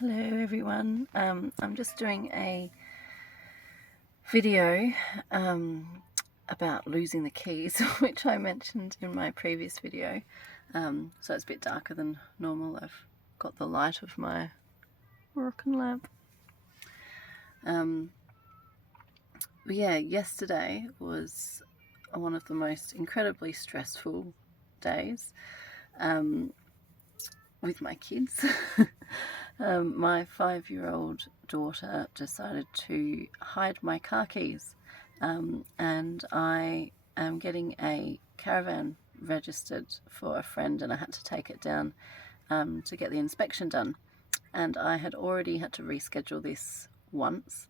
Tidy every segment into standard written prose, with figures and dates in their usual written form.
Hello everyone, I'm just doing a video about losing the keys, which I mentioned in my previous video. So it's a bit darker than normal. I've got the light of my Moroccan lamp. But yeah, yesterday was one of the most incredibly stressful days with my kids. My 5-year-old daughter decided to hide my car keys, and I am getting a caravan registered for a friend, and I had to take it down to get the inspection done. And I had already had to reschedule this once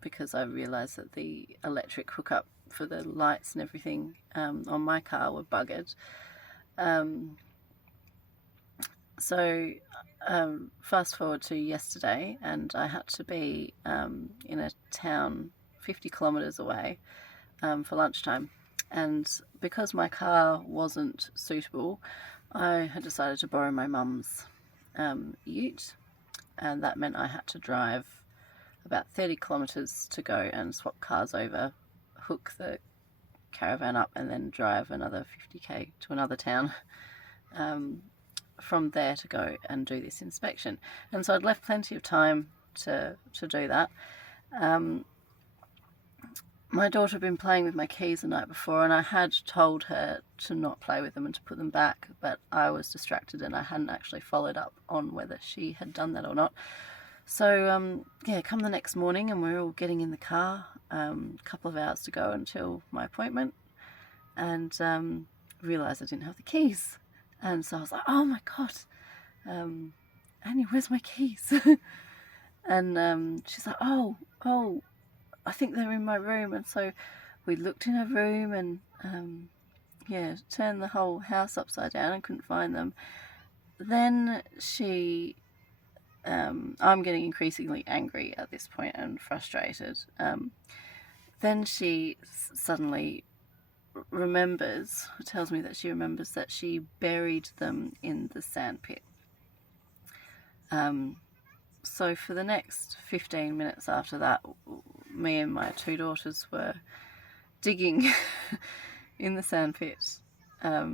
because I realised that the electric hookup for the lights and everything on my car were buggered. So fast forward to yesterday, and I had to be in a town 50 kilometres away for lunchtime. And because my car wasn't suitable, I had decided to borrow my mum's ute, and that meant I had to drive about 30 kilometres to go and swap cars over, hook the caravan up, and then drive another 50k to another town from there to go and do this inspection. And so I'd left plenty of time to do that. My daughter had been playing with my keys the night before, and I had told her to not play with them and to put them back, but I was distracted and I hadn't actually followed up on whether she had done that or not. So yeah, come the next morning and we're all getting in the car, a couple of hours to go until my appointment, and realised I didn't have the keys. And so I was like, oh my God, Annie, where's my keys? And she's like, oh, I think they're in my room. And so we looked in her room and yeah, turned the whole house upside down and couldn't find them. Then I'm getting increasingly angry at this point and frustrated. Then she suddenly tells me that she remembers that she buried them in the sandpit. So for the next 15 minutes after that, me and my 2 daughters were digging in the sandpit, yeah,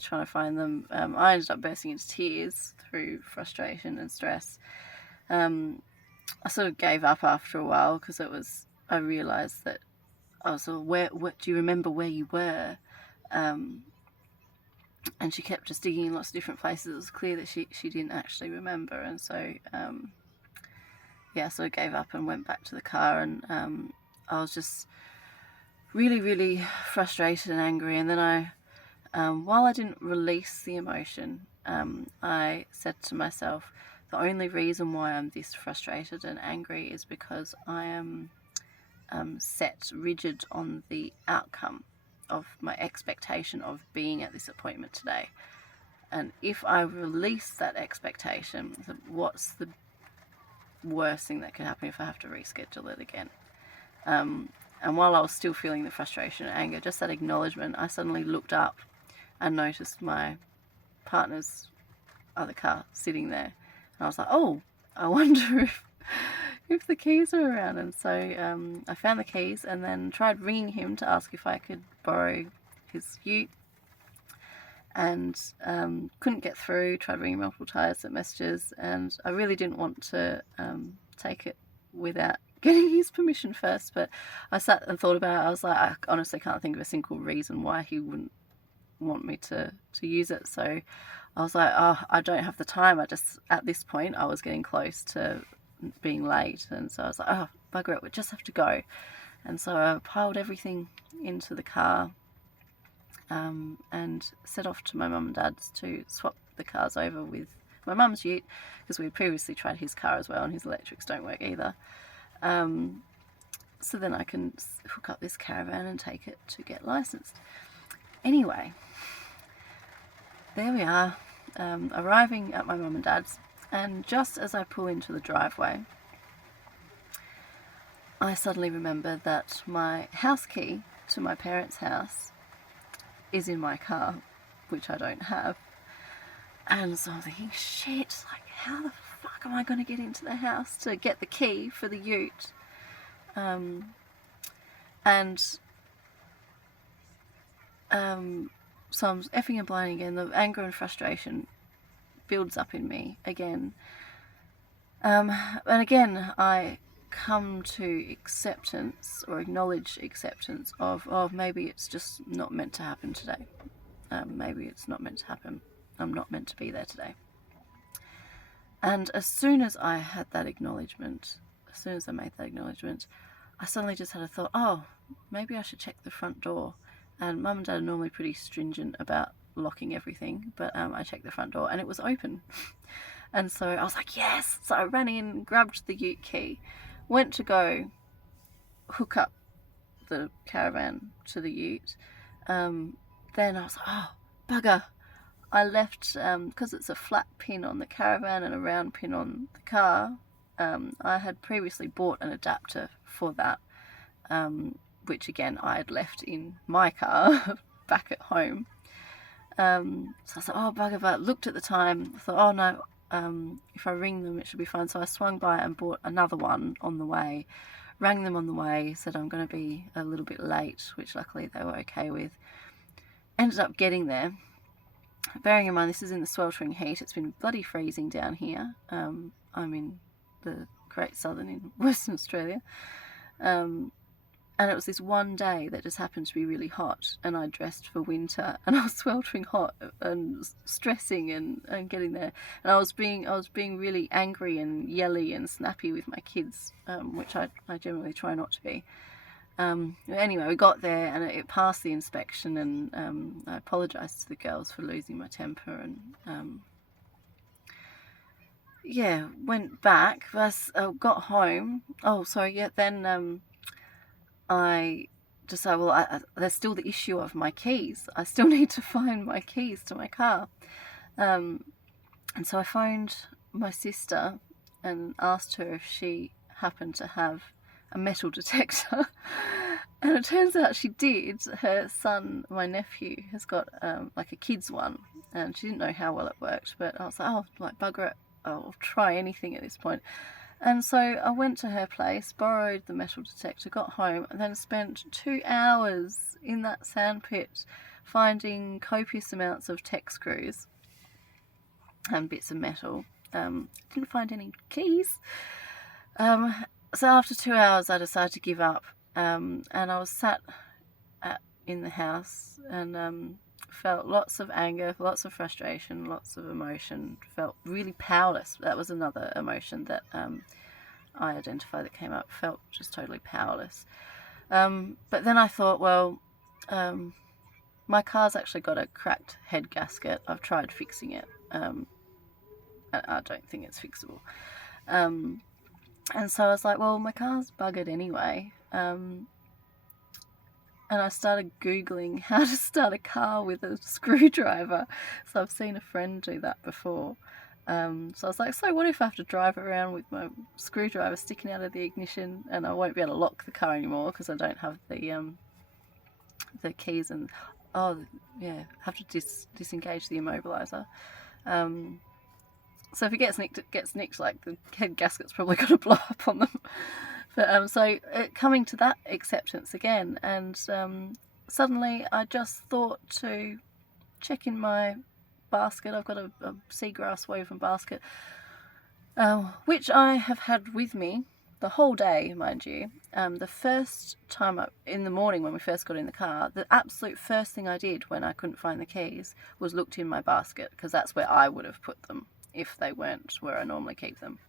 trying to find them. I ended up bursting into tears through frustration and stress. I sort of gave up after a while because I realised that I was like, what do you remember where you were? And she kept just digging in lots of different places. It was clear that she didn't actually remember, and so yeah, so I gave up and went back to the car, and I was just really frustrated and angry. And then while I didn't release the emotion, I said to myself, the only reason why I'm this frustrated and angry is because I am set rigid on the outcome of my expectation of being at this appointment today. And if I release that expectation, what's the worst thing that could happen if I have to reschedule it again? And while I was still feeling the frustration and anger, just that acknowledgement, I suddenly looked up and noticed my partner's other car sitting there. And I was like, oh, I wonder if the keys are around. And so I found the keys and then tried ringing him to ask if I could borrow his ute, and couldn't get through. Tried ringing multiple times, sent messages, and I really didn't want to take it without getting his permission first. But I sat and thought about it. I was like, I honestly can't think of a single reason why he wouldn't want me to use it. So I was like, oh, I don't have the time. At this point I was getting close to being late, and so I was like, oh, bugger it, we just have to go. And so I piled everything into the car and set off to my mum and dad's to swap the cars over with my mum's ute, because we had previously tried his car as well and his electrics don't work either. So then I can hook up this caravan and take it to get licensed. Anyway, there we are, arriving at my mum and dad's, and just as I pull into the driveway, I suddenly remember that my house key to my parents' house is in my car, which I don't have. And so I'm thinking, shit, like, how the fuck am I going to get into the house to get the key for the ute? So I'm effing and blinding again. The anger and frustration builds up in me again. And again, I come to acceptance or acknowledge acceptance of, oh, maybe it's just not meant to happen today. Maybe it's not meant to happen. I'm not meant to be there today. And as soon as I had that acknowledgement, as soon as I made that acknowledgement, I suddenly just had a thought, oh, maybe I should check the front door. And Mum and Dad are normally pretty stringent about locking everything, but I checked the front door and it was open. And so I was like, yes! So I ran in, grabbed the ute key, went to go hook up the caravan to the ute. Then I was like, oh, bugger. I left, because it's a flat pin on the caravan and a round pin on the car, I had previously bought an adapter for that, which again I had left in my car back at home. So I was like, oh bugger, but looked at the time, I thought, oh no, if I ring them it should be fine. So I swung by and bought another one on the way, rang them on the way, said I'm going to be a little bit late, which luckily they were okay with. Ended up getting there. Bearing in mind this is in the sweltering heat, it's been bloody freezing down here. I'm in the Great Southern in Western Australia. And it was this one day that just happened to be really hot, and I dressed for winter, and I was sweltering hot and stressing and getting there. And I was being really angry and yelly and snappy with my kids, which I generally try not to be. Anyway, we got there and it passed the inspection, and I apologised to the girls for losing my temper, and yeah, went back. Got home. Oh, sorry. Yeah, then I decided, well, there's still the issue of my keys. I still need to find my keys to my car, and so I phoned my sister and asked her if she happened to have a metal detector. And it turns out she did. Her son, my nephew, has got like a kid's one, and she didn't know how well it worked, but I was like, oh, like bugger it, I'll try anything at this point. And so I went to her place, borrowed the metal detector, got home, and then spent 2 hours in that sandpit finding copious amounts of tech screws and bits of metal. Didn't find any keys. So after 2 hours I decided to give up, and I was sat in the house and felt lots of anger, lots of frustration, lots of emotion, felt really powerless. That was another emotion that I identified that came up, felt just totally powerless. But then I thought, well, my car's actually got a cracked head gasket. I've tried fixing it. I don't think it's fixable. And so I was like, well, my car's buggered anyway. And I started Googling how to start a car with a screwdriver. So I've seen a friend do that before. So I was like, so what if I have to drive around with my screwdriver sticking out of the ignition, and I won't be able to lock the car anymore because I don't have the keys, and have to disengage the immobiliser. So if it gets nicked, like the head gasket's probably going to blow up on them. But coming to that acceptance again, and suddenly I just thought to check in my basket. I've got a seagrass woven basket, which I have had with me the whole day, mind you. The first time in the morning when we first got in the car, the absolute first thing I did when I couldn't find the keys was looked in my basket, because that's where I would have put them if they weren't where I normally keep them.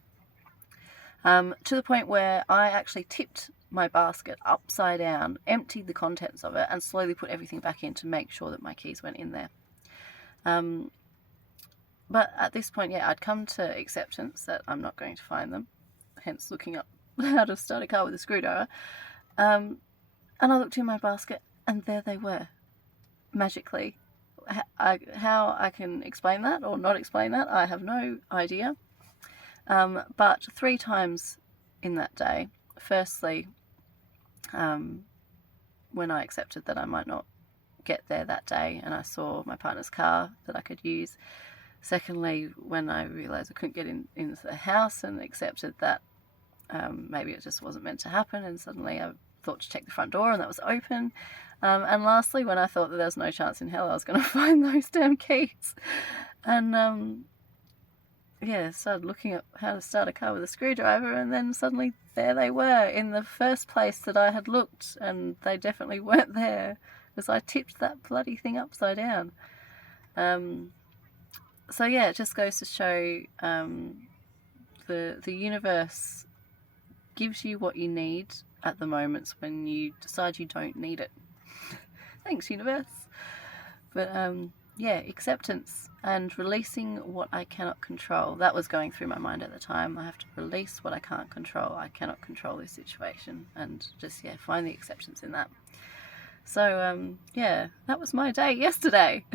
To the point where I actually tipped my basket upside down, emptied the contents of it, and slowly put everything back in to make sure that my keys went in there. But at this point, yeah, I'd come to acceptance that I'm not going to find them, hence looking up how to start a car with a screwdriver. And I looked in my basket, and there they were, magically. How I can explain that or not explain that, I have no idea. But 3 times in that day, firstly, when I accepted that I might not get there that day and I saw my partner's car that I could use, Secondly, when I realised I couldn't get into the house and accepted that maybe it just wasn't meant to happen, and suddenly I thought to check the front door and that was open. And lastly, when I thought that there was no chance in hell I was going to find those damn keys. And yeah, started looking at how to start a car with a screwdriver, and then suddenly there they were in the first place that I had looked, and they definitely weren't there because I tipped that bloody thing upside down. So yeah, it just goes to show the universe gives you what you need at the moments when you decide you don't need it. Thanks, universe. But yeah, acceptance and releasing what I cannot control. That was going through my mind at the time. I have to release what I can't control. I cannot control this situation, and just, yeah, find the acceptance in that. So yeah, that was my day yesterday.